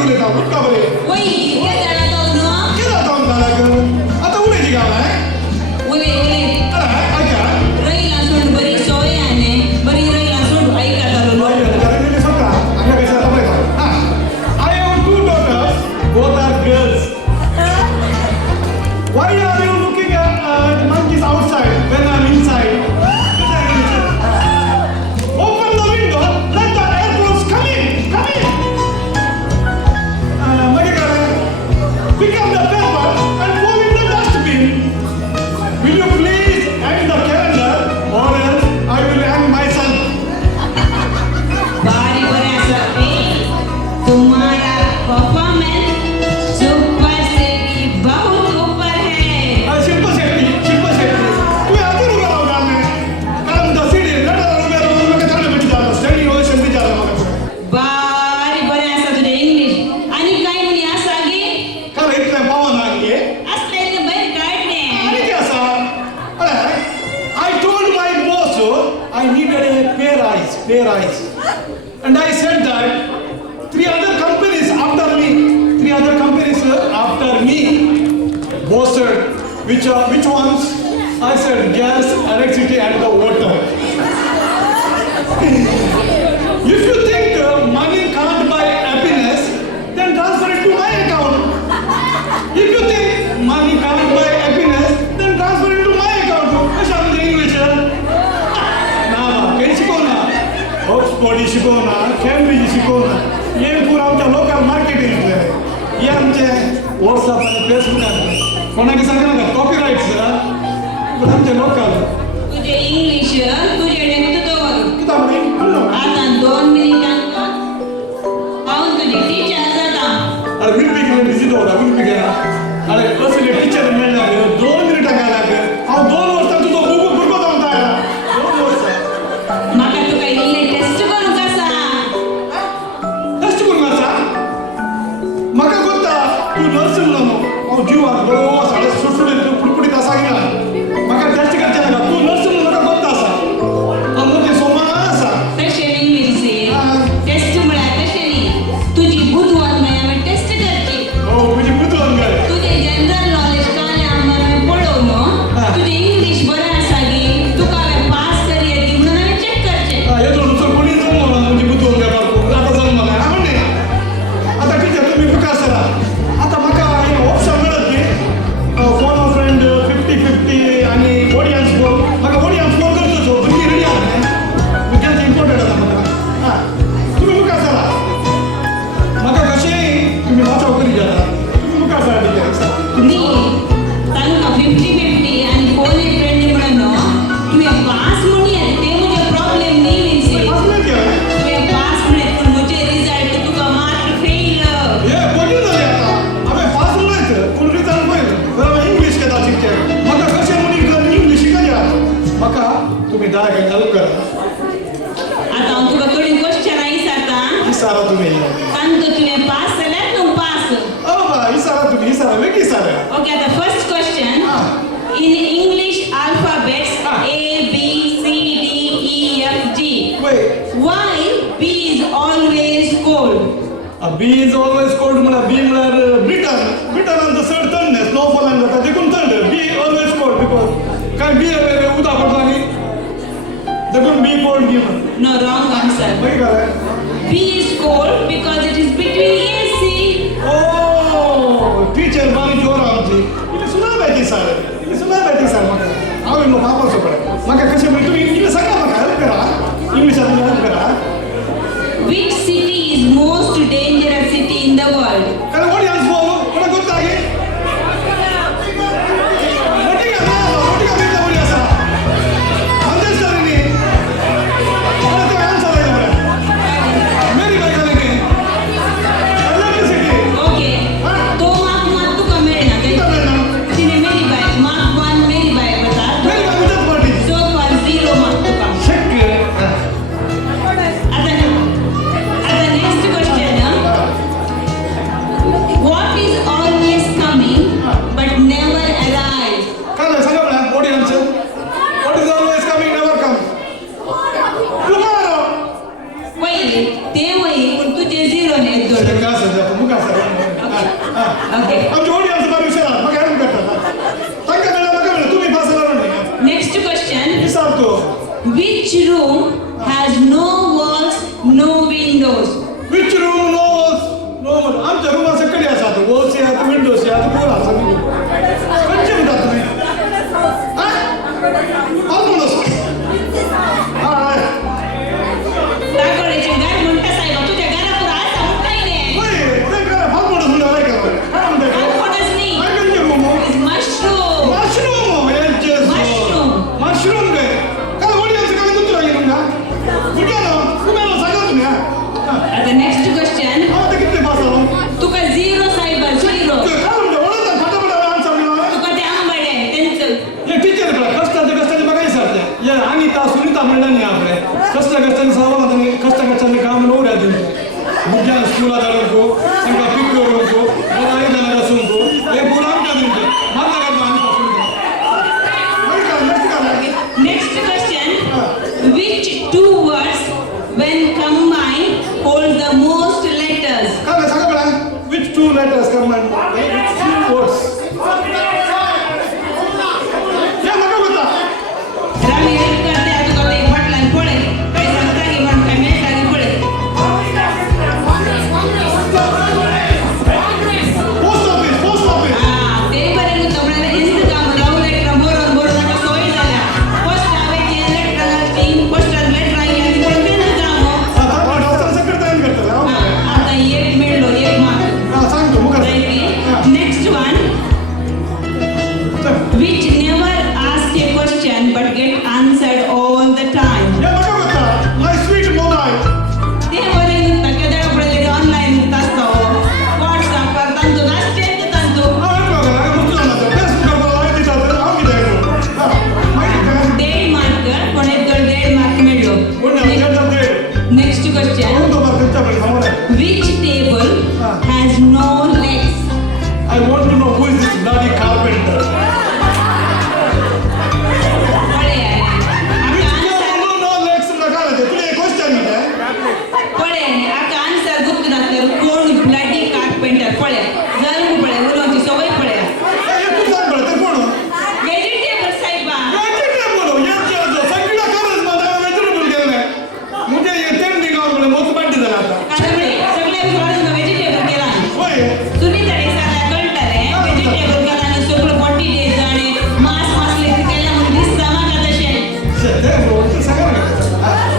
उलयता उठता बरे वय कितें जाणा तो न्हू कितें जाता आमकां आतां उलयची गाव उलय उलय आयका रैला सोड बरी सोय आने बरी रैला सोड ऐका तालो I have two daughters, both are girls. Why are you looking at monkeys outside when I'm inside? Open the window, let the air flows come in, come in. Pick up the paper and go in the dustbin. Will you please hang the calendar or else I will hang myself? बारी बरें आसा तुम्हारा performance super city बहुत ऊपर है शिल्प शेट्टी तू आधी रुपया लावला कारण द सिटी लढा रुपया लावून मग चांगलं भेटी जातो स्टडी हो शेट्टी जातो मग बारी बरें आसा तुझे इंग्लिश आणि काय म्हणी आसा गे कारण इतले पावन आगे असले ते बरे काढणे आणि काय असा अरे I told my boss I needed a pay rise and I said that three other companies after me boss said which ones I said gas electricity and the water. If you think money can't buy happiness, then transfer it to my account. If you think money can't buy happiness, then transfer it to my account. कशा म्हणजे English ना काही शिकवना Oxford शिकवना Cambridge शिकवना हे पुरा आमच्या local marketing हे आमचे WhatsApp आणि Facebook कोणाक सांगा ना कॉपीराइट्स आमचे लोकल तुझे इंग्लिश तुझे डेंत दवर किती म्हणजे आता 2 मिनिटांका पाहून तुझी टीचर जाता अरे विनपिक बिझी दवरा विनपिक अरे कसले टीचर मेळनाक 2 मिनिटां घालाक हांव 2 वर्सां तुजो भुरगो जावन तयार 2 वर्सां म्हाका तुका इल्ले टेस्ट करूंक आसा टेस्ट करून आसा म्हाका कोत्ता तूं नर्स म्हणून हांव जिवाक बरो साडे सुटसुटीत पुडपुडीत आसा की ना म्हाका टेस्ट करचें नाका तूं नर्स म्हणून म्हाका कोत्ता आसा हांव मोठी सोमा आसा तशें न्ही मिरसे टेस्ट म्हळ्यार तशें न्ही तुजी बुदवण म्हळ्यार टेस्ट करची हो तुजी बुदवण काय तुझे जनरल नॉलेज कळ्ळें आमकां पळोव न्हू तुजें इंग्लिश बरें आसा गे तुका हांवें पास करी येती म्हणून हांवें चॅक करचें येतो दुसरं कोणी जमलो ना तुजी बुदवण घेवपाक आतां जमलो ना हांव न्ही आतां टिचर तुमी मुखार सरा आतां म्हाका हे ऑप्शन मेळत न्ही फोन ऑफ फ्रेंड 50-50 आनी ऑडियन्स फोन म्हाका ऑडियन्स फोन करचो भुरगीं रेडी आहा न्ही भुरग्यांचें इम्पोर्टंट आसा म्हाका तुमी मुखार सरा म्हाका कशेंय तुमी वाचव करी जाता तुमी मुखार सरा टिचर न्ही तांकां 50-50 आनी फोन ए फ्रेंड म्हणून न्हू तुवें पास म्हूण येता ते म्हजे प्रॉब्लेम न्ही मिरसे वाचलें की हांवें तुवें पास म्हणत पूण म्हजे रिजल्ट तुका मार्क फेल हे पयलीं जालें आतां हांवें पास उलयत पूण रिजल्ट पळयत तर हांवें इंग्लीश घेता शिकचें म्हाका कशें म्हणी इंग्लीश शिकया म्हाका तुमी दया हेल्प करा आतां हांव तुका थोडी क्वेश्चनां विचारता इसारा तुमी तांकां तुवें पास जाल्यार तूं पास बाबा इसारा तुमी इसारा वेगळी इसारा ओके आतां first question in English alphabets A B C D E F G पळय why B is always cold B is always cold म्हळ्यार बी म्हळ्यार ब्रिटनान चड थंड न्ही स्नोफॉलान जाता देखून थंड बी ऑलवेज कोल्ड बिकॉज काय बी उदक पडटा न्ही देखून बी कोल्ड बी म्हण no wrong answer मागीर काय B is cold because it is between AC ओ टीचर बारी जोर आमची इथे सुना बेटी सर म्हाका हांव इल्लो वापरचो पडे म्हाका कशें म्हणजे तुमी इल्लें सांगा म्हाका हेल्प करा इंग्लिशान हेल्प करा which city is most dangerous city in the world कारण ऑडियन्स फोन कोणाक कोत्ता गे मोठीगा बेटा बरी आसा अंडरस्टँड न्ही मला ते आन्सर आहे बरे मेरी बाय घाले न्ही इलेक्ट्रिसिटी okay तो मार्क तुका मेळना तिने मेरी बाय मार्क 1 मेरी बाय बता मेरी बाय विजत पार्टी so far 0 मार्क तुका शक्य Okay. आमची ऑडियन्स बरी हुशार आहा. म्हाका हेल्प करता. तांकां कळना तुम्ही पास जालो न्ही. Next question. विचार तूं. Which room has no walls, no windows? Which room no walls? No walls. आमच्या रूमात सगळे आसात. वॉल्स आसात, विंडोज आसात, पूल आसा. खंयचे म्हणटात तुमी? ऑलमोस्ट. हय. दाखवण्याचे घर म्हणता साहेब तुझ्या घरापुढं असा मोठा नाही. होय, ते काय ऑलमोस्ट म्हणून काय केलं? काय म्हणताय? दाखवणच नाही. काय म्हणजे रूम? It's mushroom. मशरूम. यांचे Mushroom. मशरूम काय? काय ऑडियन्स काय कुत्रा आहे तुमका? कुठे तुम्हाला सांगा तुम्ही हा? आता next question. आता किती पास झालो? तुका zero साहेब zero. काय म्हणतो? ओळखता फटाफट आन्सर दिला. तुका ते आंबडे त्यांचं. हे टीचर कष्टाचे बघायचं सारखे या अनिता सुनीता म्हणलं नाही आपले कष्टाचे सहभागाने कष्टाचे काम नवऱ्या तुमचे मुख्यान स्कूला धाडूनको तांकां पीक करूनको आई जाणार असूनको हे पूर आमच्या तुमचे माझा करता आम्ही Next question. Which two words when combined hold the most letters? काय सांगा बघा विच टू लेटर्स कमांड वर्ड्स या नका बोलता रामी एक करते तुका ते फाटल्यान पळे. काय सांगता की म्हण काय मेळटा की पळे. पोस्ट ऑफिस ते बरे न्हू म्हणाले दिसतं का लव लेटर बरोवन ताका सवय जाल्या. फर्स्ट हांवें लेटर घातली फर्स्ट लेटर आयली आनी कोण पेन काम. आता डॉक्टर सेक्रेटरी तयार करतात आता एक मेळलो एक मार्क. हा सांगतो मुखार Next one. Which never ask a question but get answered all the time. या नका बोलता माय स्वीट मोबाईल ते बरे न्हू केदार पडले ऑनलाईन असता व्हॉट्सअप तांचो नाश्ते तांचो देड मार्क कोणेच देड मार्क मेळ्ळो. Next question. Which table has no legs? I want to know who is this bloody carpenter. पळे आका आन्सर No legs नका रे तुला एक क्वेश्चन आहे पळे आका आन्सर गुर्तुना तर कोण ब्लडी कार्पेंटर पळे जर पळे उलोवची सवय पळे. हे तू सांग बरं ते कोण वेजिटेबल साहेबा. वेजिटेबल बोलो याचे जो सगळा खरंच मला वेजिटेबल गेले मुझे ये टेंडिंग और बोले मोत बंद झाला आता सगळे विचारून वेजिटेबल केला. होय सुनीता रे साला कळटले वेजिटेबल कराने सगळं क्वांटिटी जाणे मास मासले केला म्हणून दिसता माका तशे. ते बोल सगळं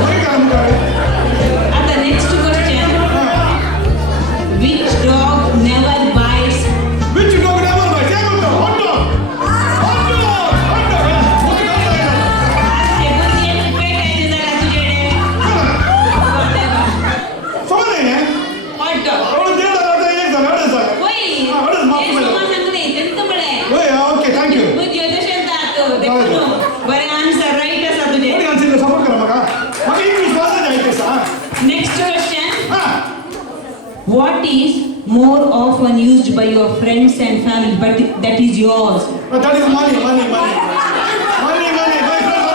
होय काम कर आता next question. Which dog never bites? Which dog never बाय काय म्हणतो हॉट डॉग मोत काय ते बुरगे पेटायचे जरा तुझेडे. समज नाही हॉट डॉग. एवढं दे जरा एक जण अडे सांग होय हडच ते माफ सुमा केलं सांगले त्यांचं पळे. होय ओके थँक्यू बुद्धी तशेंच जात ते पुरो बरे आन्सर राईट असा तुझे. कोणी आन्सर सपोर्ट करा मगा मग इंग्लिश भाषा जायते सा नेक्स्ट क्वेश्चन. हां What is more often used by your friends and family but that is yours? that is money my friend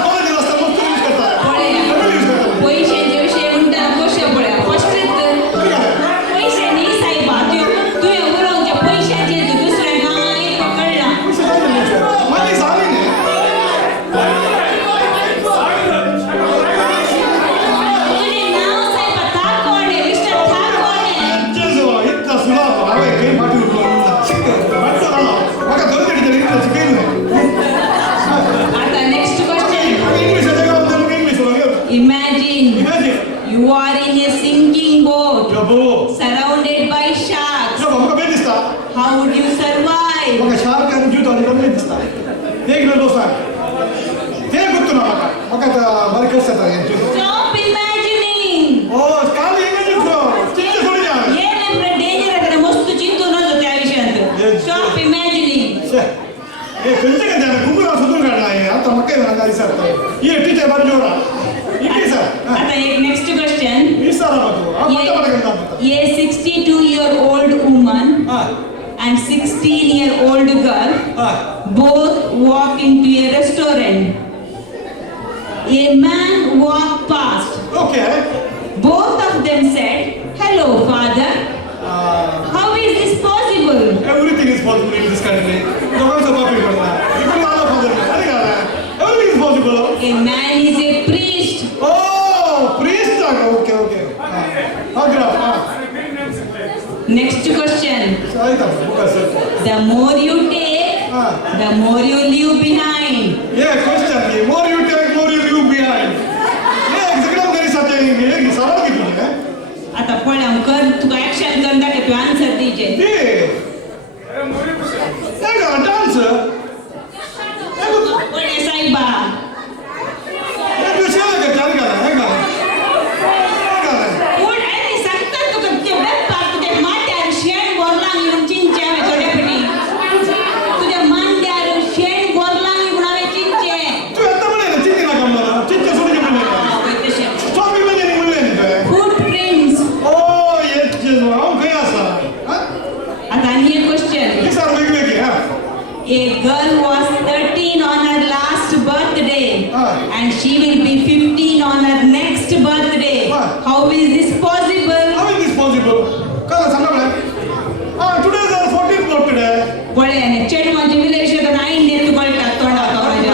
कोण दिला असता मस्त यूज करतात पळे यूज करतात पैशाचे विषय म्हणटा कशे पळे फर्स्ट पैसे नाही साहेबा तू उलोवचे पैशाचे दुसरे काय पकडला. money झाली नाही तुझे नाव साहेबा थाकोडे मिस्टर थाकोडे. जेजो इतना सुलाभ हवे काही पाठी उठलो शिकतो वाटतं ना मग दोन तरी इंग्लिश शिकेल आता नेक्स्ट क्वेश्चन. इंग्लिश जगावर तर इंग्लिश बोलतो Imagine imagine you are in a sinking boat जबो surrounded by sharks. जब हमको बेन दिसता How would you survive? Mug shark आणि जूत आणि कमी दिसता एक न दोस्ता ते गुत्तू ना मग बरं कसं आहे Stop imagining. ओ काल इमॅजिन चिंता थोडी जा ये नेमकं डेंजर आहे का मस्त चिंतू नव्हतं त्या विषयात. Stop imagining. हे कंचे का त्याला गुगला शोधून काढला आहे आता मग काय म्हणा विचारतो ये टीचर बार जोरा इकडे सर आता एक नेक्स्ट क्वेश्चन. विचारा बघू ये 62-year-old woman and 16-year-old girl both walk into a restaurant. A man walked past. Okay Both of them said, "Hello, father. How is this possible?" एवढी is possible in this country. दोघांचं बापी पडला. इकडे आला father. अरे गाला. Everything is possible. A man is a priest. Oh, priest. Okay. Agree. Next question. Sorry, sir. The more you take, the more you leave behind. Yeah, question. The more you take, more you leave behind. Yeah, exactly. very सत्य आहे. सवाल किती आहे? आता पळम कर तुका action करता की तू आन्सर दीजे. ते का डान्स? पळे साहेबा. हे कशाला का चाल करा हे का? कोण आहे सांगता तुका ते बेपार तुझ्या माथ्यार शेण गोरलांग येऊन चिंचे हांवें थोडे पिटी. तुझ्या मांड्यार शेण गोरलांग येऊन हांवें चिंचे. तू आता म्हणे ना चिंते नका मला. चिंते सोडून दे म्हणे. वय तशें. शॉपिंग मध्ये नाही म्हणले नाही काय? Footprints. Oh, yes, हांव खंय आसा? आता आनी एक क्वेश्चन. हे सर वेगवेगळे हा. A girl was 13 on her last birthday and she will be 15 on her next birthday. How is this possible? How is this possible? कळलं सांगा मला. Today is our 14th birthday. पळे आणि चेडवांचे विलेशन आईन देत कळटा तोंडाक माझ्या.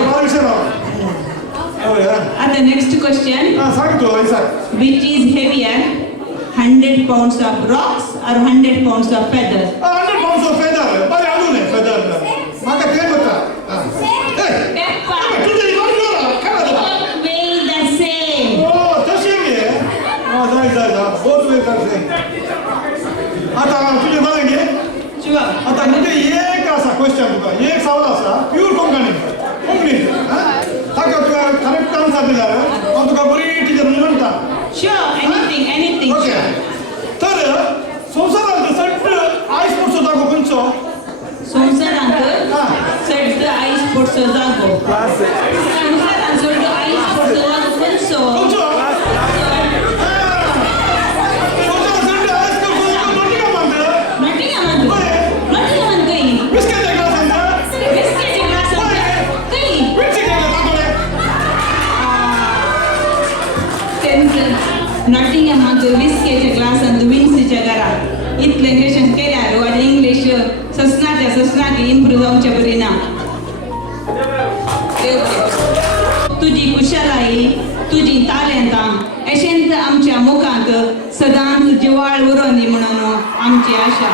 आता नेक्स्ट क्वेश्चन. सांग तू सांग. Which is heavier? 100 pounds of rocks or 100 pounds of feathers? 100 pounds of feather. बरे आणू नये feather. माका ते बता. Peppa. तुझे इमान जोरा. काय झालं? Both weigh the same. तशी आहे. जा. बहुत वेळ करते. आता तुझे झाले की? Sure. आता म्हणजे एक असा क्वेश्चन तुका एक सवाल असा प्युअर कोंकणी ताका तुका करेक्ट आन्सर दिल्यार हांव तुका बरी टिचर म्हणटा. Sure. Anything. Okay Sure. तर संवसारांत सट्ट आयस पडचो जागो खंयचो? संवसारांत सड्ड आयस पडचो जागो. संवसारांत सड्ड आयस पडचो जागो खंयचो? खंयचो? संवसारांत सट्ट आयस पडचो जागो नॉटिंगहामांत. नॉटिंगहामांत खंय? बिस्किटाच्या ग्लासांत. बिस्किटाच्या ग्लासांत खंय? नॉटिंगहामांत विस्केच्या ग्लासांत विन्सीच्या घरात. इतलें क्वेश्चन केल्यार आनी इंग्लीश ससनाक इम्प्रूव जावचें बरी ना. तुजी कुशळाई तुजी तालेंतां अशेंच आमच्या मुखांत सदांच जिवाळ उरोनी म्हणून आमची आशा.